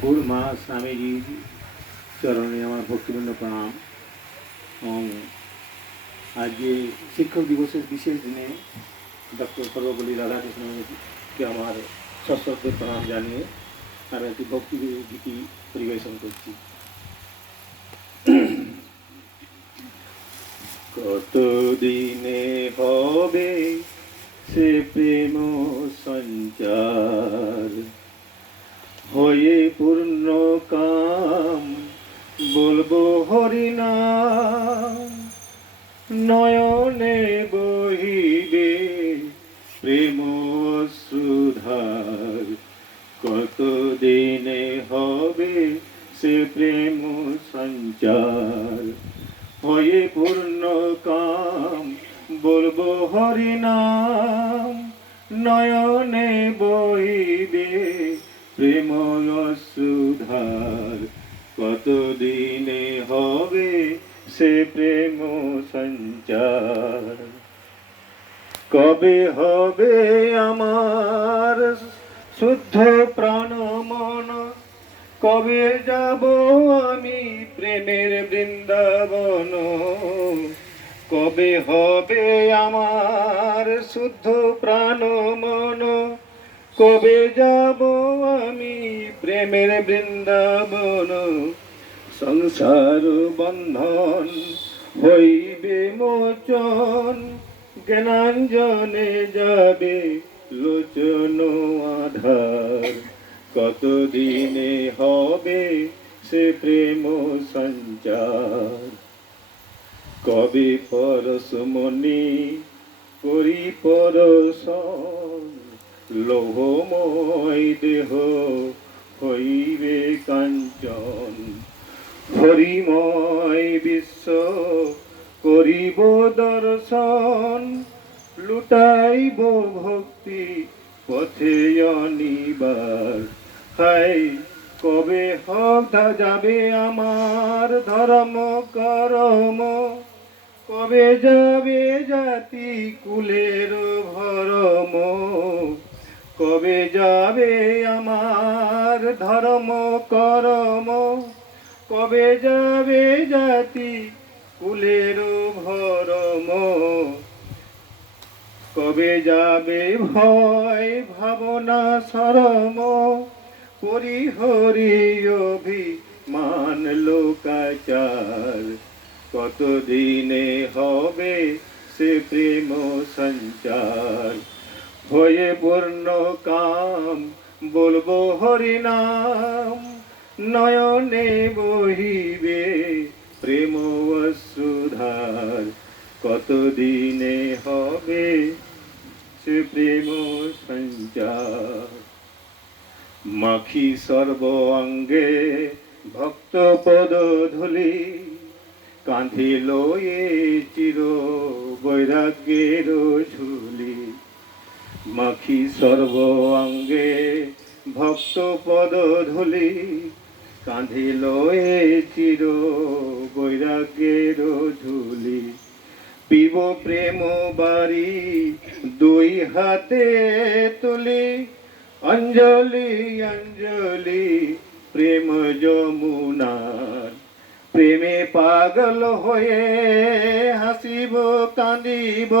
ঠাকুর মা স্বামীজির চরণে আমার ভক্তিপূর্ণ প্রণাম। এবং আজকে শিক্ষক দিবসের বিশেষ দিনে ডক্টর সর্বপল্লী রাধাকৃষ্ণকে আমার সশ্রদ্ধের প্রণাম জানিয়ে আমি একটি ভক্তি গীতি পরিবেশন করছি। কত দিনে হবে সে প্রেম সঞ্চার? হয়ে পূর্ণ কাম, বলব হরিনাম নয়নে বহিবে প্রেম সুধার কত দিনে হবে সে প্রেম সঞ্চার? হয়ে পূর্ণ কাম, বলব হরিনাম নয়নে বইবে প্রেম সুধার কতদিনে হবে সে প্রেম সঞ্চার কবে হবে আমার শুদ্ধ প্রাণ মন কবে যাব আমি প্রেমের বৃন্দাবন? কবে হবে আমার শুদ্ধ প্রাণ মন কবে যাব আমি প্রেমের বৃন্দাবন? সংসার বন্ধন হইবে মোচন, জ্ঞানাঞ্জনে যাবে লোচন আধার। কতদিনে হবে সে প্রেম সঞ্চার? কবে পরশমণি করি পরশন লোহময় দেহ হইবে কাঞ্চন। হরিময় বিশ্ব করিব দর্শন, লুটাইব ভক্তি পথে অনিবার। হাই কবে হতা যাবে আমার ধর্ম, করম? কবে যাবে জাতি কুলের ভরম? কবে যাবে আমার ধর্ম, করম? কবে যাবে জাতি কুলের ভরম? কবে যাবে ভয়, ভাবনা, সরম? করি হরি অভিমান লোকাচার। কতদিনে হবে সে প্রেম সঞ্চার? হয়ে পূর্ণ কাম, বলব হরিনাম নয়নে বহিবে প্রেম সুধার কতদিনে হবে সে প্রেম সঞ্চার? মাখি সর্ব অঙ্গে ভক্ত পদ ধুলি কাঁধে লয়ে চির বৈরাগ্যের ঝুলি মাখি সর্ব অঙ্গে ভক্ত পদ ধুলি কাঁধে লয়ে চির বৈরাগ্যের ঝুলি পিব প্রেম বাড়ি দুই হাতে তুলি, অঞ্জলি অঞ্জলি, প্রেম যমুনার। প্রেমে পাগল হয়ে হাসিব, কাঁদিব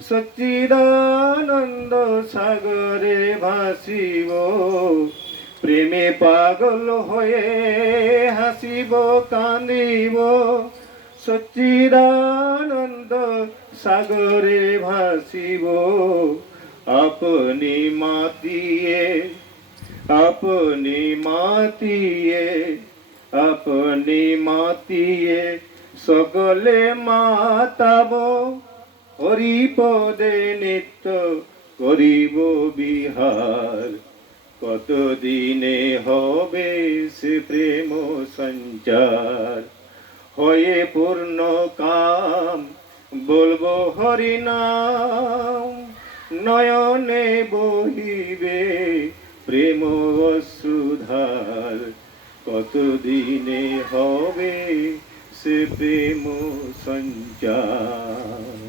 সচ্চিদানন্দ সাগরে ভাসিব। প্রেমে পাগল হয়ে হাসিব, কাঁদিব। সচ্চিদানন্দ সাগরে ভাসিব। আপনি মাতিয়ে আপনি মাতিয়ে আপনি মাতিয়ে সকলে মাতাব। হরিপদে নিত্য, করিব বিহার। কতদিনে হবে সে প্রেম সঞ্চার? হয়ে পূর্ণ কাম, বলব হরিনাম নয়নে বহিবে প্রেম সুধার কতদিনে হবে সে প্রেম সঞ্চার?